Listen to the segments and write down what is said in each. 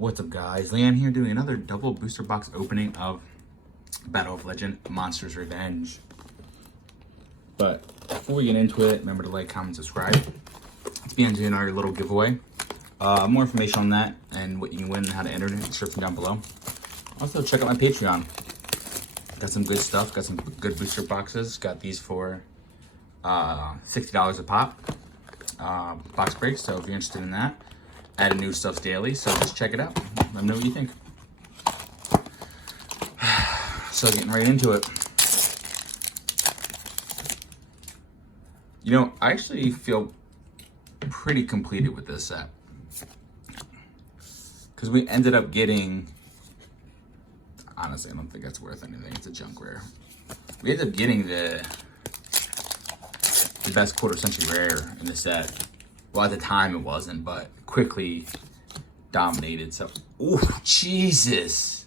What's up, guys? Leanne here doing another double booster box opening of Battle of Legend Monstrous Revenge. But before we get into it, remember to like, comment, subscribe. Let's be into our little giveaway. More information on that and what you can win and how to enter it in the description down below. Also, check out my Patreon. Got some good stuff. Got some good booster boxes. Got these for $60 a pop. Box breaks. So if you're interested in that, adding new stuff daily. So just check it out. Let me know what you think. So getting right into it. You know, I actually feel pretty completed with this set. Because we ended up getting, honestly, I don't think that's worth anything. It's a junk rare. We ended up getting the best quarter century rare in the set. Well, at the time it wasn't, but quickly dominated. So, oh, Jesus.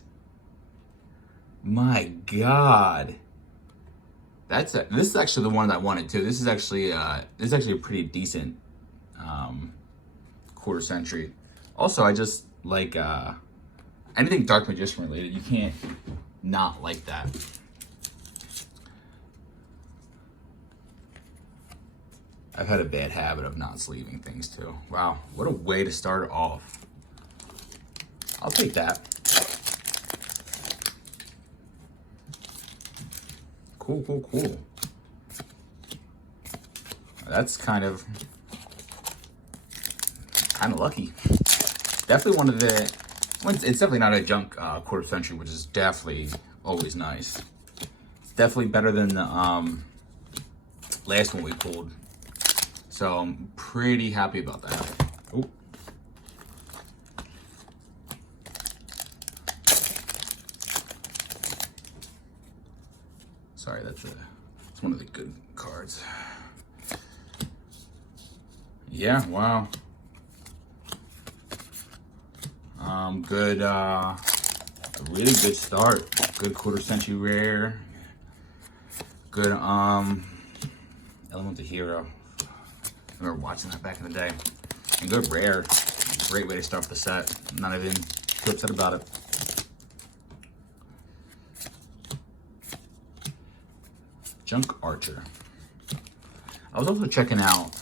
My God. This is actually the one that I wanted too. This is actually a pretty decent quarter century. Also, I just like anything Dark Magician related. You can't not like that. I've had a bad habit of not sleeving things too. Wow, what a way to start off. I'll take that. Cool, cool, cool. That's kind of lucky. Definitely one of the, it's definitely not a junk quarter century, which is definitely always nice. It's definitely better than the last one we pulled. So I'm pretty happy about that. Oh. Sorry, it's one of the good cards. Yeah, wow. Good, a really good start. Good quarter century rare. Good, Elemental Hero. I remember watching that back in the day. And good rare. Great way to start the set. I'm not even too upset about it. Junk Archer. I was also checking out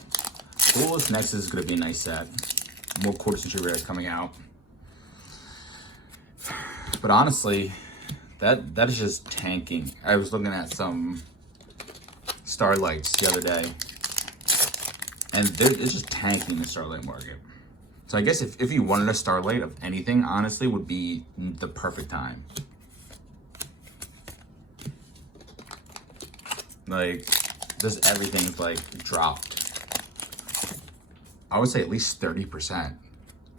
Duelist Nexus is going to be a nice set. More quarter century rares coming out. But honestly, that is just tanking. I was looking at some Starlights the other day, and it's just tanking the Starlight market. So I guess if you wanted a Starlight of anything, honestly, would be the perfect time. Like, just everything's like dropped. I would say at least 30%.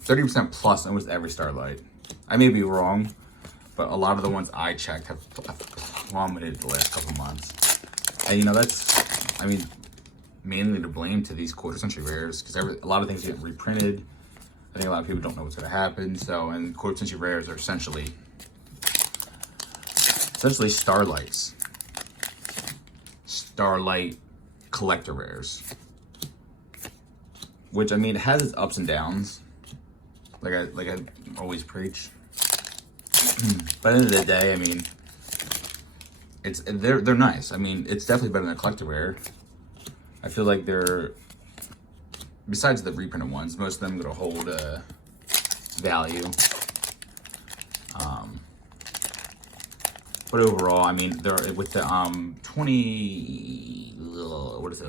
30% plus almost every Starlight. I may be wrong, but a lot of the ones I checked have plummeted the last couple months. And you know, that's, I mean, mainly to blame to these quarter century rares, because a lot of things get reprinted. I think a lot of people don't know what's going to happen. So, and quarter century rares are essentially Starlights. Starlight collector rares. Which, I mean, it has its ups and downs. Like I always preach. But at the end of the day, I mean, they're nice. I mean, it's definitely better than a collector rare. I feel like they're, besides the reprinted ones, most of them are gonna hold value. But overall, I mean, they're with the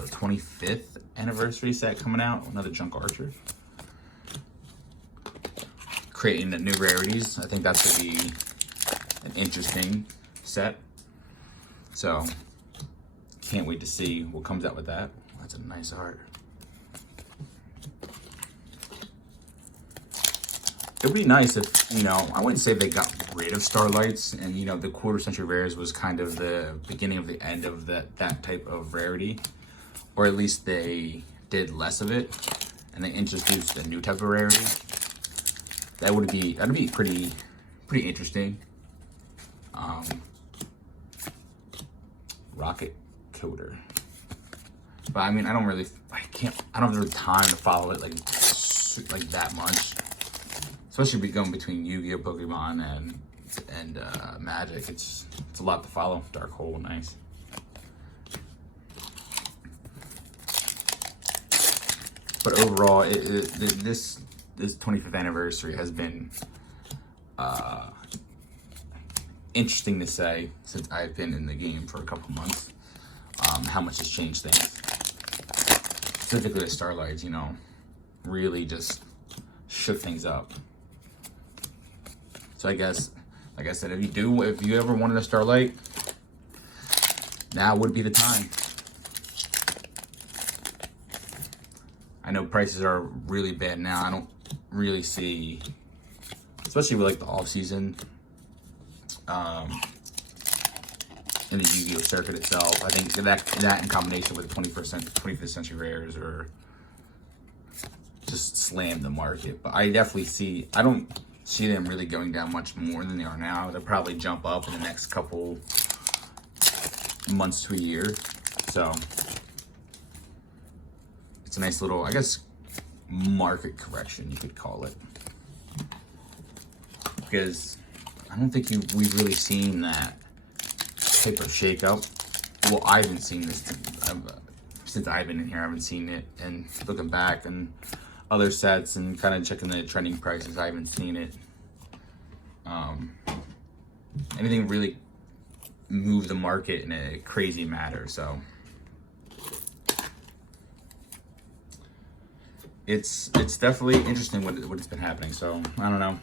25th anniversary set coming out, another Junk Archer. Creating the new rarities. I think that's gonna be an interesting set. So, can't wait to see what comes out with that. That's a nice art. It would be nice if, you know, I wouldn't say they got rid of Starlights, and, you know, the quarter century rares was kind of the beginning of the end of that type of rarity. Or at least they did less of it, and they introduced a new type of rarity. That'd be pretty interesting. Rocket Coder. But I mean, I don't have the time to follow it like that much. especially going between Yu-Gi-Oh, Pokemon, and Magic. It's a lot to follow. Dark Hole, nice. But overall, this 25th anniversary has been interesting to say, since I've been in the game for a couple months. How much has changed things. Specifically the Starlights, you know, really just shook things up. So I guess, like I said, if you ever wanted a Starlight, now would be the time. I know prices are really bad now. I don't really see, especially with like the off season, in the Yu-Gi-Oh circuit itself. I think that in combination with the 25th century rares or just slam the market. But I don't see them really going down much more than they are now. They'll probably jump up in the next couple months to a year. So it's a nice little, I guess, market correction, you could call it. Because I don't think we've really seen that type of shake-up. Well, I haven't seen this since I've been in here. I haven't seen it, and looking back and other sets and kind of checking the trending prices, I haven't seen it. Anything really move the market in a crazy manner. So it's definitely interesting what's been happening. So I don't know.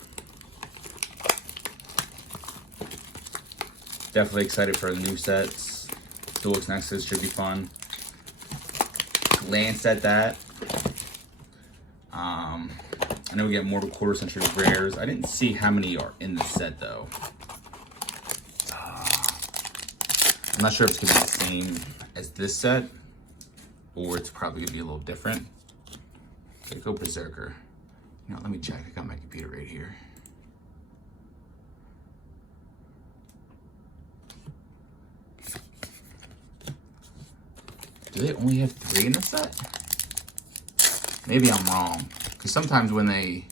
Definitely excited for the new sets. Duelix Nexus should be fun. Glanced at that. I know we get more quarter century rares. I didn't see how many are in the set though. I'm not sure if it's gonna be the same as this set, or it's probably gonna be a little different. Gotta go Berserker. You know, let me check. I got my computer right here. Do they only have 3 in the set? Maybe I'm wrong. Because sometimes when they...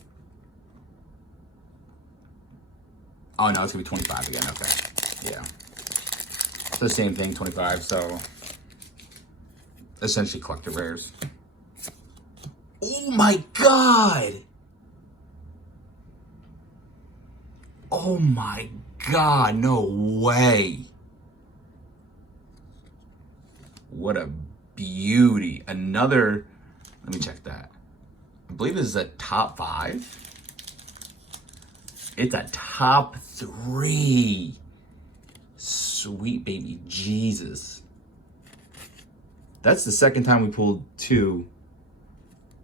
Oh no, it's going to be 25 again. Okay. Yeah. It's the same thing, 25. So, essentially collector rares. Oh my god! Oh my god, no way. What a beauty. Another, let me check that. I believe this is a top 5. It's a top 3. Sweet baby Jesus. That's the second time we pulled 2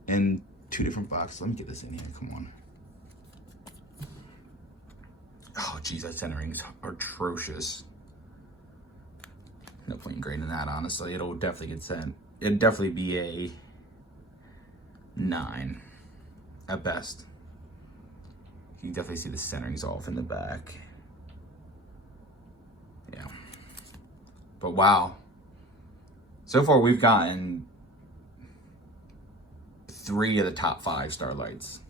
in 2 different boxes. Let me get this in here, come on. Oh geez, that centering is atrocious. No point in grading that, honestly. It'll definitely get sent. It'd definitely be a 9 at best. You can definitely see the centering's off in the back. Yeah. But wow. So far we've gotten 3 of the top 5 Starlights.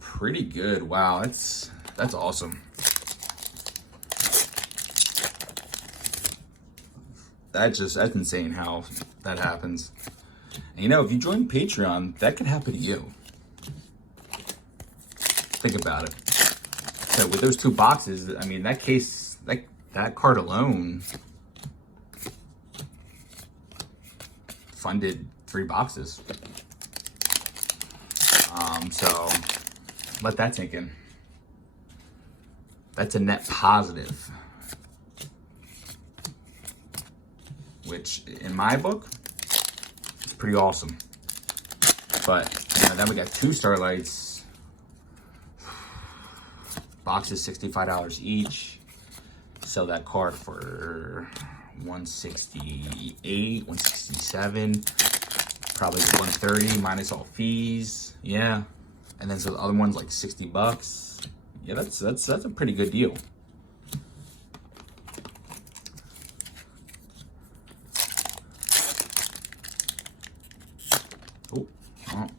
Pretty good. Wow, that's awesome. That's insane how that happens. And you know, if you join Patreon, that could happen to you. Think about it. So with those 2 boxes, I mean, that case, that card alone funded 3 boxes. So let that sink in. That's a net positive. Which, in my book, is pretty awesome. But, you know, then we got 2 Starlights. Boxes $65 each. Sell that card for $168, $167, probably $130 minus all fees. Yeah, and then so the other one's like $60. Yeah, that's a pretty good deal. Oh,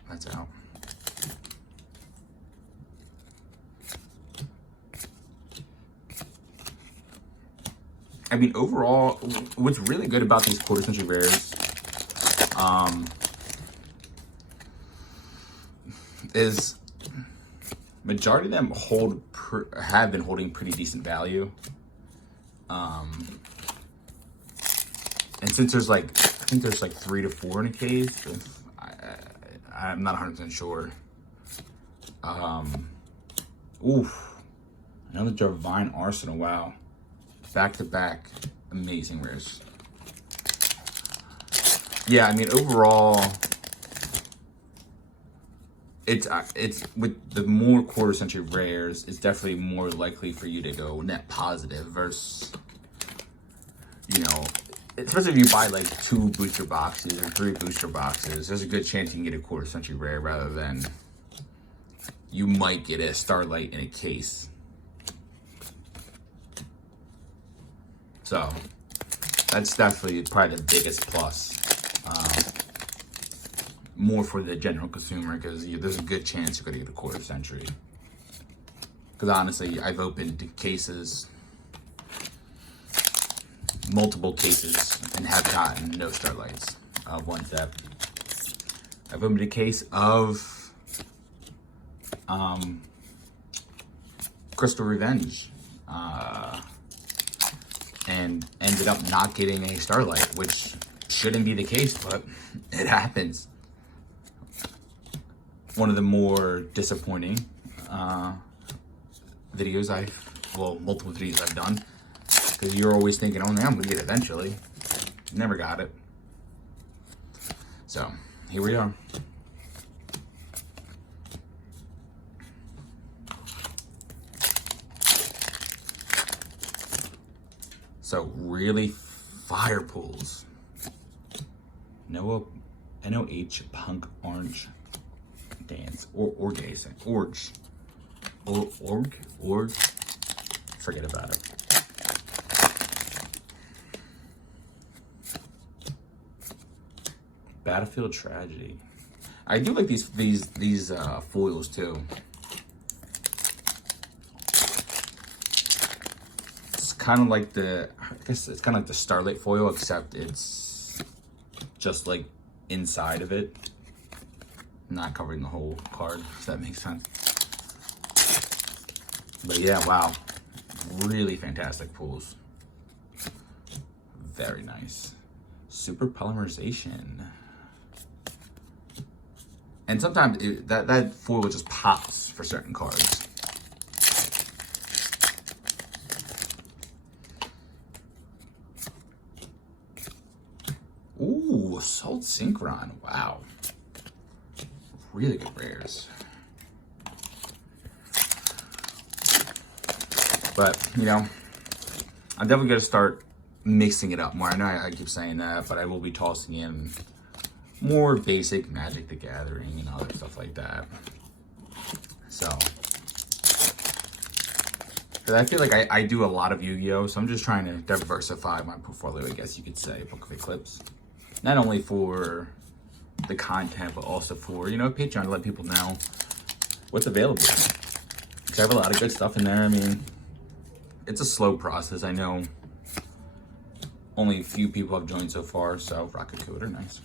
that's out. I mean, overall, what's really good about these quarter century rares is majority of them have been holding pretty decent value. And since there's like, I think there's like 3 to 4 in a case, I'm not 100% sure. Oof, another Divine Arsenal, wow. Back-to-back, amazing rares. Yeah, I mean, overall, it's with the more quarter century rares, it's definitely more likely for you to go net positive versus, you know, especially if you buy like 2 booster boxes or 3 booster boxes, there's a good chance you can get a quarter century rare rather than you might get a Starlight in a case. So that's definitely probably the biggest plus. More for the general consumer, because there's a good chance you're going to get a quarter century. Because honestly, I've opened cases, multiple cases, and have gotten no Starlights of one set. I've opened a case of Crystal Revenge and ended up not getting a Starlight, which shouldn't be the case, but it happens. One of the more disappointing videos multiple videos I've done, because you're always thinking, oh man, I'm gonna get it eventually. Never got it. So here we are. So really fire pools. NOH Punk Orange Dance or Gaze Org. Forget about it. Battlefield Tragedy. I do like these foils too. It's kind of like I guess it's kind of like the Starlight foil, except it's just like inside of it, not covering the whole card, if that makes sense. But yeah, wow, really fantastic pools. Very nice. Super polymerization. And sometimes that foil just pops for certain cards. Ooh, Assault Synchron, wow. Really good rares. But, you know, I'm definitely going to start mixing it up more. I know I keep saying that, but I will be tossing in more basic Magic the Gathering and other stuff like that. So, because I feel like I do a lot of Yu-Gi-Oh! So I'm just trying to diversify my portfolio, I guess you could say, Book of Eclipse. Not only for the content, but also for, you know, Patreon, to let people know what's available. Because I have a lot of good stuff in there. I mean, it's a slow process. I know only a few people have joined so far, so Rocket Coder, nice.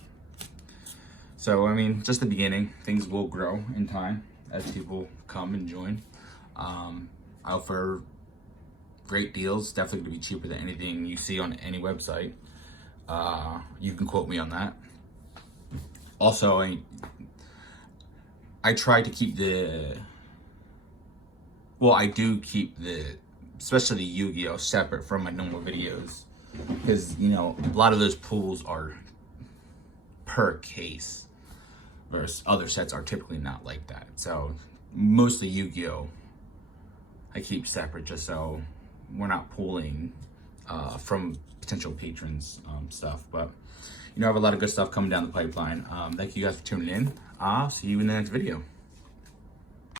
So, I mean, just the beginning. Things will grow in time as people come and join. I offer great deals, definitely going to be cheaper than anything you see on any website. You can quote me on that. Also, I try to keep I do keep especially the Yu-Gi-Oh! Separate from my normal videos. Because, you know, a lot of those pools are per case, versus other sets are typically not like that. So, mostly Yu-Gi-Oh! I keep separate just so we're not pulling from potential patrons stuff. But, you know, I have a lot of good stuff coming down the pipeline. Thank you guys for tuning in. I'll see you in the next video.